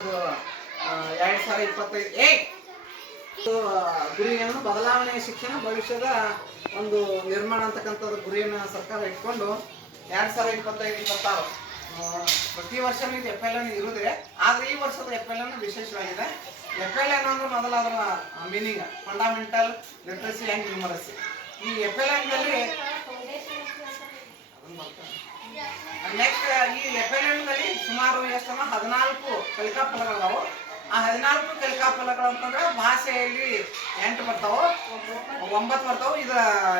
2025 ಗುರಿಯನ್ನು ಬದಲಾವಣೆಯ ಶಿಕ್ಷಣ ಭವಿಷ್ಯದ ಒಂದು ನಿರ್ಮಾಣ ಅಂತಕ್ಕಂಥದ್ದು ಗುರಿಯನ್ನು ಸರ್ಕಾರ ಇಟ್ಕೊಂಡು 2025-26 ಪ್ರತಿ ವರ್ಷನೂ ಇದು FLN ಇರುವುದೇ, ಆದರೆ ಈ ವರ್ಷದ FLN ವಿಶೇಷವಾಗಿದೆ. FLN ಅಂದ್ರೆ ಮೊದಲ ಅದರ meaning fundamental literacy and numeracy. ಈ FLN-ನಲ್ಲಿ ನೆಕ್ಸ್ಟ್ ಈ FLN-ನಲ್ಲಿ ಸುಮಾರು ಎಷ್ಟನ್ನ 14 ಕಲಿಕಾ ಫಲಗಳಿದಾವೆ. ಆ 14 ಕಲಿಕಾ ಫಲಗಳು ಅಂತಂದ್ರೆ ಭಾಷೆಯಲ್ಲಿ 8 ಬರ್ತಾವೆ, 9 ಬರ್ತಾವೆ.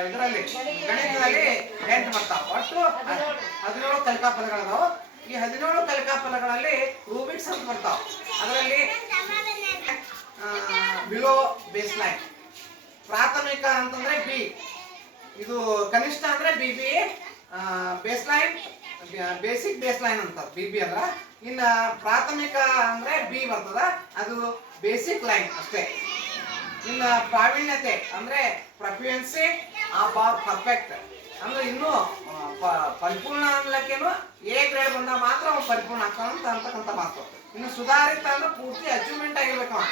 ಇದರಲ್ಲಿ ಗಣಿತದಲ್ಲಿ 8 ಬರ್ತಾವೆ. ಒಟ್ಟು 17 ಕಲಿಕಾ ಫಲಗಳಿದಾವೆ. ಈ 17 ಕಲಿಕಾ ಫಲಗಳಲ್ಲಿ ರೂಬಿಕ್ಸ್ ಅಂತ ಬರ್ತಾವೆ. ಅದರಲ್ಲಿ ಬಿಲೋ ಬೇಸ್ ಲೈನ್, ಪ್ರಾಥಮಿಕ ಅಂತಂದ್ರೆ ಬಿ, ಇದು ಕನಿಷ್ಠ ಅಂದ್ರೆ BB, base line basic base line ಅಂತ BB ಅಲ್ಲ. ಇನ್ನ ಪ್ರಾಥಮಿಕ ಅಂದ್ರೆ ಬಿ ಬರ್ತದ, ಅದು ಬೇಸಿಕ್ ಲೈನ್ ಅಷ್ಟೇ. ಇನ್ನ ಪ್ರಾವೀಣ್ಯತೆ ಅಂದ್ರೆ ಪ್ರಫಿಯನ್ಸಿ ಆಫ್ ಆರ್ ಪರ್ಫೆಕ್ಟ್ ಅಂದ್ರೆ ಇನ್ನೂ ಪರಿಪೂರ್ಣ ಅನ್ಲಕ್ಕೇನು A ಗ್ರೇಡ್ ಬಂದಾಗ ಮಾತ್ರ ಅವ್ನು ಪರಿಪೂರ್ಣ ಆಗ್ತಾನಂತ ಅಂತಕ್ಕಂಥ ಮಾತು. ಇನ್ನು ಸುಧಾರಿತ ಅಂದ್ರೆ ಪೂರ್ತಿ ಅಚೀವ್ಮೆಂಟ್ ಆಗಿರ್ಬೇಕು. ಅವ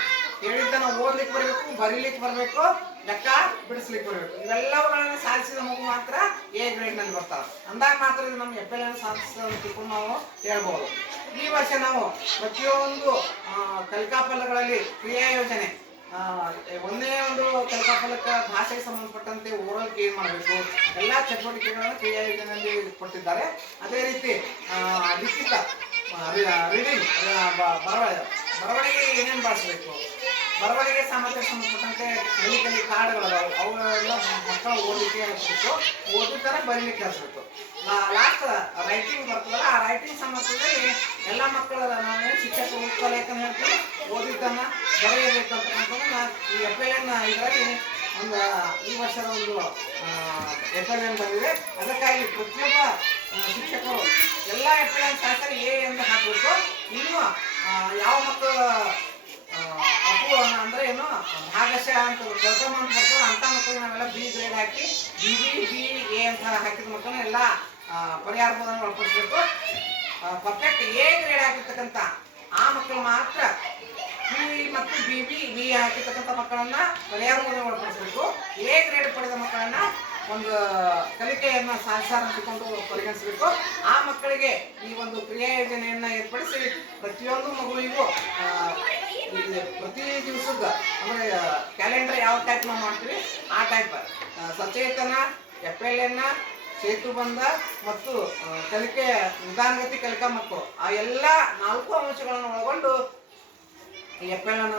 ಹೇಳಿದ್ದನ್ನ ಓದ್ಲಿಕ್ಕೆ ಬರಬೇಕು, ಬರೀಲಿಕ್ಕೆ ಬರಬೇಕು, ಲೆಕ್ಕ ಬಿಡಿಸ್ಲಿಕ್ಕೆ ಬರಬೇಕು. ಇವೆಲ್ಲವುಗಳನ್ನು ಸಾಧಿಸಿದ ಮಗು ಮಾತ್ರ A ಗ್ರೇಡ್ ನಲ್ಲಿ ಬರ್ತಾರೆ. ಅಂದಾಗ ಮಾತ್ರ ಇದು ನಮ್ಮ FLN ಸಾಧಿಸಿಕೊಂಡು ನಾವು ಹೇಳ್ಬೋದು. ಈ ವರ್ಷ ನಾವು ಪ್ರತಿಯೊಂದು ಕಲಿಕಾ ಫಲಗಳಲ್ಲಿ ಕ್ರಿಯಾ ಯೋಜನೆ, ಒಂದೇ ಒಂದು ಕಲಿಕಾ ಫಲಕ್ಕೆ ಭಾಷೆಗೆ ಸಂಬಂಧಪಟ್ಟಂತೆ ಓರಲ್ ಏನ್ ಮಾಡಬೇಕು, ಎಲ್ಲ ಚಟುವಟಿಕೆಗಳನ್ನು ಕ್ರಿಯಾ ಯೋಜನೆಯಲ್ಲಿ ಕೊಟ್ಟಿದ್ದಾರೆ. ಅದೇ ರೀತಿ ಲಿಖಿತ ರೀಡಿಂಗ್, ಬರವಣಿಗೆ ಏನೇನು ಬಳಸಬೇಕು, ಬರವಣಿಗೆ ಸಾಮರ್ಥ್ಯಕ್ಕೆ ಸಂಬಂಧಪಟ್ಟಂತೆ ಮೆಡಿಕಲಿ ಕಾರ್ಡ್ಗಳದಾವೆ, ಅವುಗಳೆಲ್ಲ ಮಕ್ಕಳು ಓದಲಿಕ್ಕೆ ಹಚ್ಚಬೇಕು, ಓದಿದ್ರೆ ಬರೀಲಿಕ್ಕೆ ಹಚ್ಚಬೇಕು. ಲಾಸ್ಟ್ ರೈಟಿಂಗ್ ಬರ್ತದಲ್ಲ, ಆ ರೈಟಿಂಗ್ ಸಾಮರ್ಥ್ಯದಲ್ಲಿ ಎಲ್ಲ ಮಕ್ಕಳ ನಾವೇನು ಶಿಕ್ಷಕರು ಉತ್ಕಲೇಖನ ಹೇಳ್ತೀವಿ, ಓದಿದ್ದನ್ನ ಬರೆಯಬೇಕಂತಕ್ಕಂಥದ್ದನ್ನ ಈ FLN ಇದರಲ್ಲಿ ಈ ವರ್ಷದ ಒಂದು FLN ಬಂದಿದೆ. ಅದಕ್ಕಾಗಿ ಪ್ರತಿಯೊಬ್ಬ ಶಿಕ್ಷಕರು ಎಲ್ಲ FLN ಶಾಸಕರು A ಎಂದು ಹಾಕಬೇಕು. ಇನ್ನು ಯಾವ ಮಕ್ಕಳು ಅಪ್ಪು ಅಂದ್ರೆ ಏನು ಭಾಗಶಃ ಅಂತ ಕೆಲಸ ಮಾಡ್ತಾರೆ ಅಂತ ಮಕ್ಕಳಿಗೆ ನಾವೆಲ್ಲ B ಗ್ರೇಡ್ ಹಾಕಿ BA ಅಂತ ಹಾಕಿದ ಮಕ್ಕಳನ್ನ ಎಲ್ಲ ಪರಿಹಾರ ಬೋಧನೆ ಒಳಪಡಿಸಬೇಕು. ಪರ್ಫೆಕ್ಟ್ A ಗ್ರೇಡ್ ಹಾಕಿರ್ತಕ್ಕಂಥ ಆ ಮಕ್ಕಳು ಮಾತ್ರ B ಮತ್ತು B ಹಾಕಿರ್ತಕ್ಕಂಥ ಮಕ್ಕಳನ್ನ ಪರಿಹಾರ ಬೋಧನೆ ಒಳಪಡಿಸಬೇಕು. A ಗ್ರೇಡ್ ಪಡೆದ ಮಕ್ಕಳನ್ನ ಒಂದು ಕಲಿಕೆಯನ್ನ ಸಾಧಿಸಾರ ಅಂತಿಕೊಂಡು ಪರಿಗಣಿಸಬೇಕು. ಆ ಮಕ್ಕಳಿಗೆ ಈ ಒಂದು ಕ್ರಿಯಾ ಯೋಜನೆಯನ್ನ ಏರ್ಪಡಿಸಿ ಪ್ರತಿಯೊಂದು ಮಗುವಿಗೂ ಪ್ರತಿ ದಿವಸದ ಅಂದ್ರೆ ಕ್ಯಾಲೆಂಡರ್ ಯಾವ ಟೈಪ್ ನಾವು ಮಾಡ್ತೀವಿ ಆ ಟೈಪ್ ಸಚೇತನ, FLN, ಸೇತುಬಂಧ ಮತ್ತು ಕಲಿಕೆ ನಿಧಾನಗತಿ ಕಲಿಕಾ ಮಕ್ಕಳು ಆ ಎಲ್ಲ 4 ಅಂಶಗಳನ್ನು ಒಳಗೊಂಡು ಈ FLN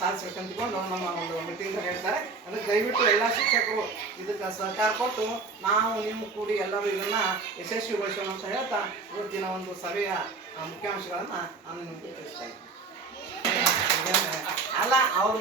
ಸಾಧಿಸಬೇಕಂತಕೊಂಡು ನಮ್ಮ ಒಂದು ಮೀಟಿಂಗ್ ಹೇಳ್ತಾರೆ. ಅದಕ್ಕೆ ದಯವಿಟ್ಟು ಎಲ್ಲ ಶಿಕ್ಷಕರು ಇದಕ್ಕೆ ಸಹಕಾರ ಕೊಟ್ಟು ನೀವು ಕೂಡಿ ಎಲ್ಲರೂ ಇದನ್ನ ಯಶಸ್ವಿಗೊಳಿಸೋಣ ಅಂತ ಹೇಳ್ತಾ ಇವತ್ತಿನ ಒಂದು ಸಭೆಯ ಮುಖ್ಯಾಂಶಗಳನ್ನ ನಾನು ನಿಮಗೆ ತಿಳಿಸ್ತಾ ಇದ್ದೀನಿ. ಅಲ್ಲ ಅವರು